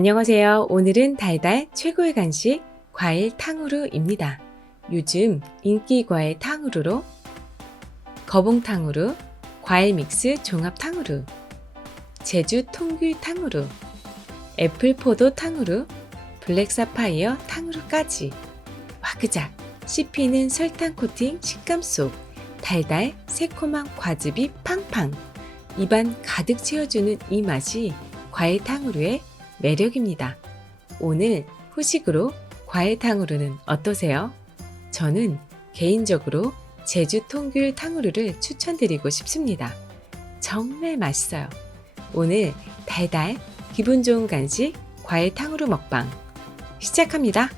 안녕하세요. 오늘은 달달 최고의 간식 과일 탕후루입니다. 요즘 인기 과일 탕후루로 거봉 탕후루, 과일 믹스 종합 탕후루, 제주 통귤 탕후루, 애플 포도 탕후루, 블랙 사파이어 탕후루까지 와그작 씹히는 설탕 코팅 식감 속 달달 새콤한 과즙이 팡팡 입안 가득 채워주는 이 맛이 과일 탕후루의 매력입니다. 오늘 후식으로 과일 탕후루는 어떠세요? 저는 개인적으로 제주 통귤 탕후루를 추천드리고 싶습니다. 정말 맛있어요. 오늘 달달 기분 좋은 간식 과일 탕후루 먹방 시작합니다.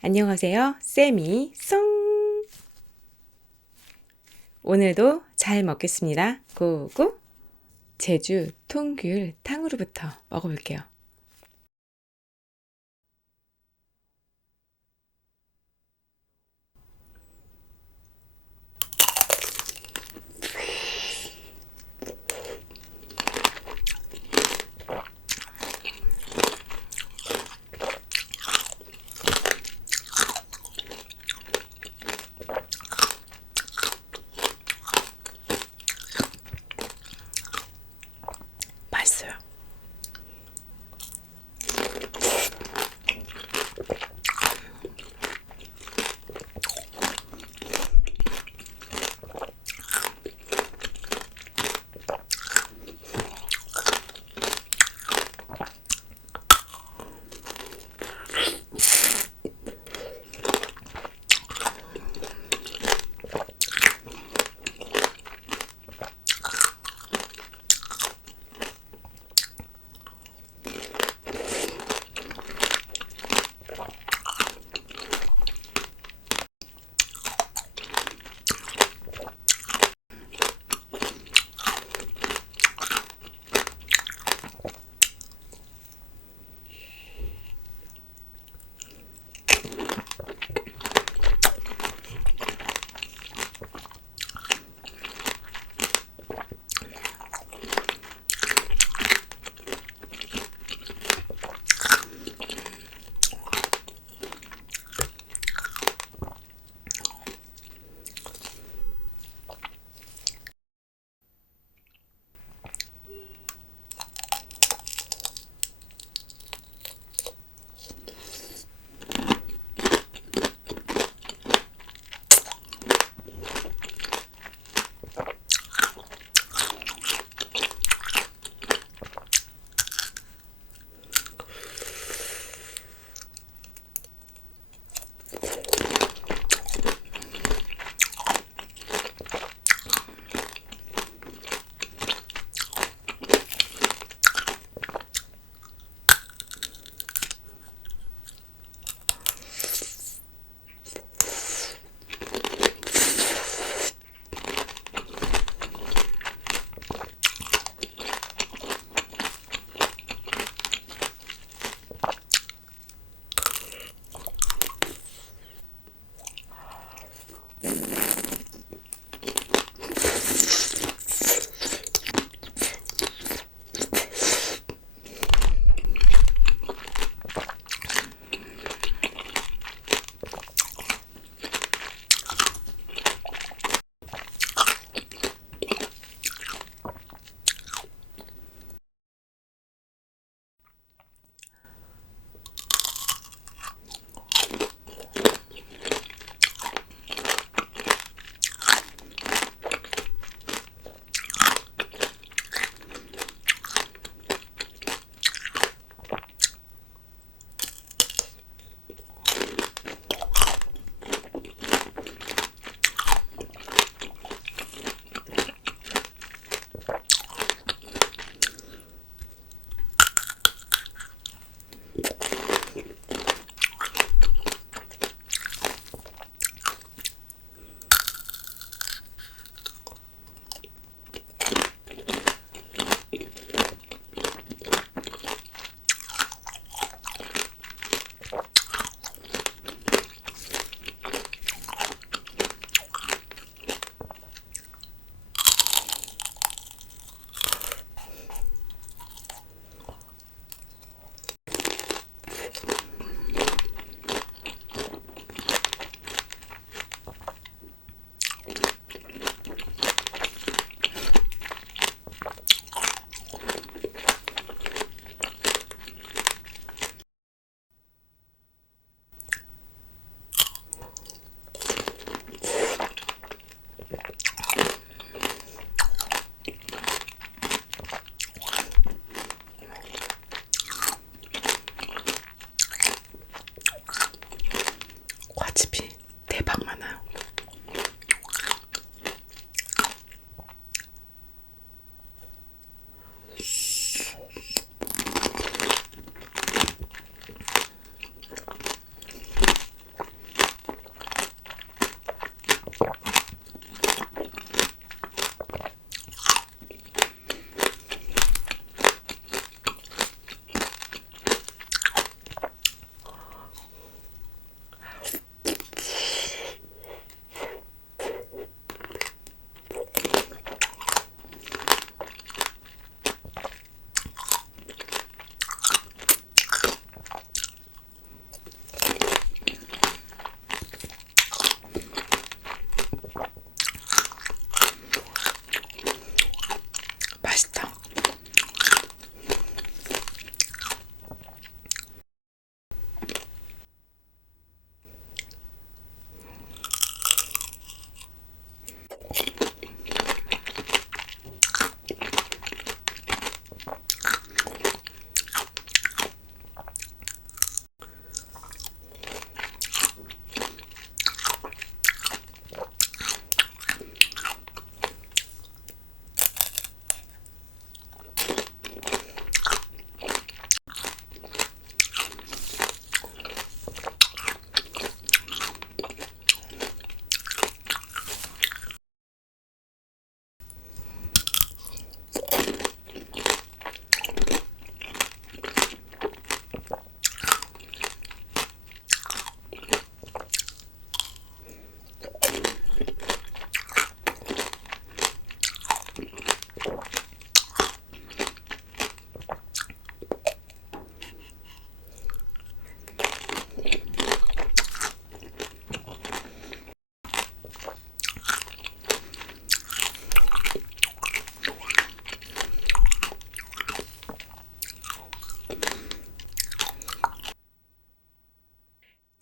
안녕하세요. 쌤이 송! 오늘도 잘 먹겠습니다. 고고! 제주 통귤 탕후루부터 먹어볼게요.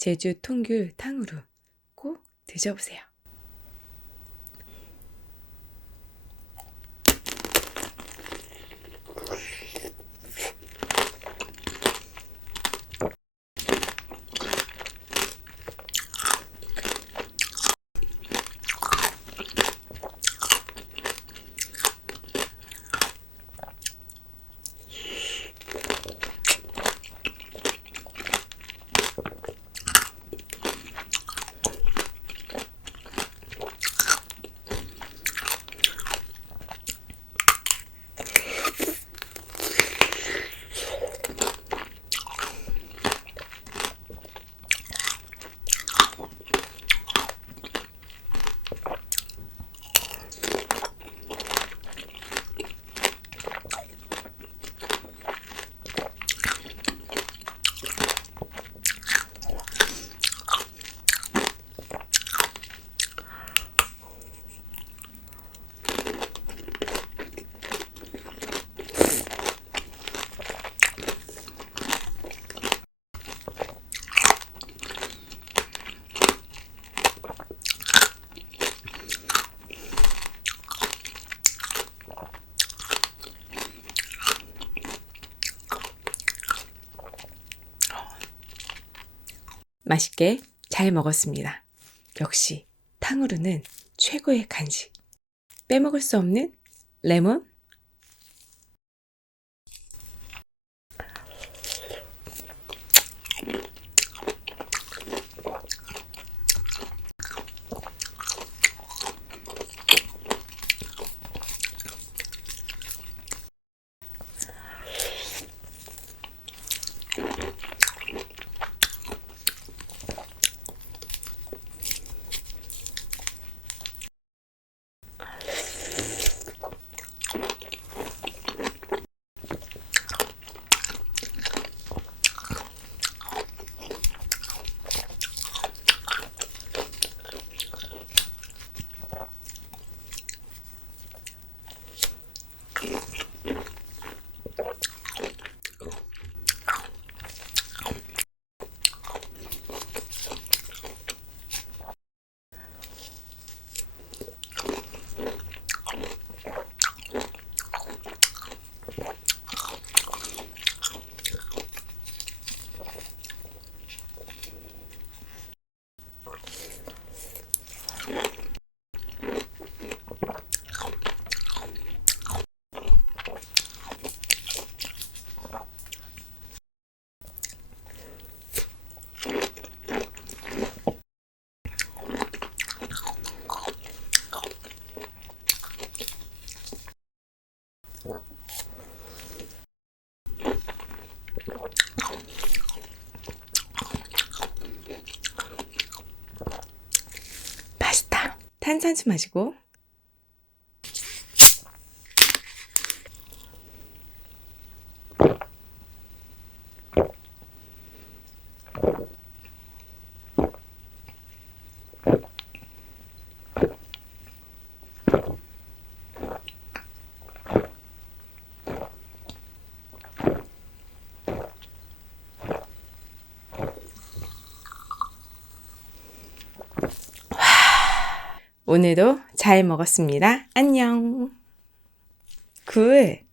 제주 통귤 탕후루 꼭 드셔보세요. 맛있게 잘 먹었습니다. 역시 탕후루는 최고의 간식. 빼먹을 수 없는 레몬. 맛있다. 탄산수 마시고. 오늘도 잘 먹었습니다. 안녕. 굿.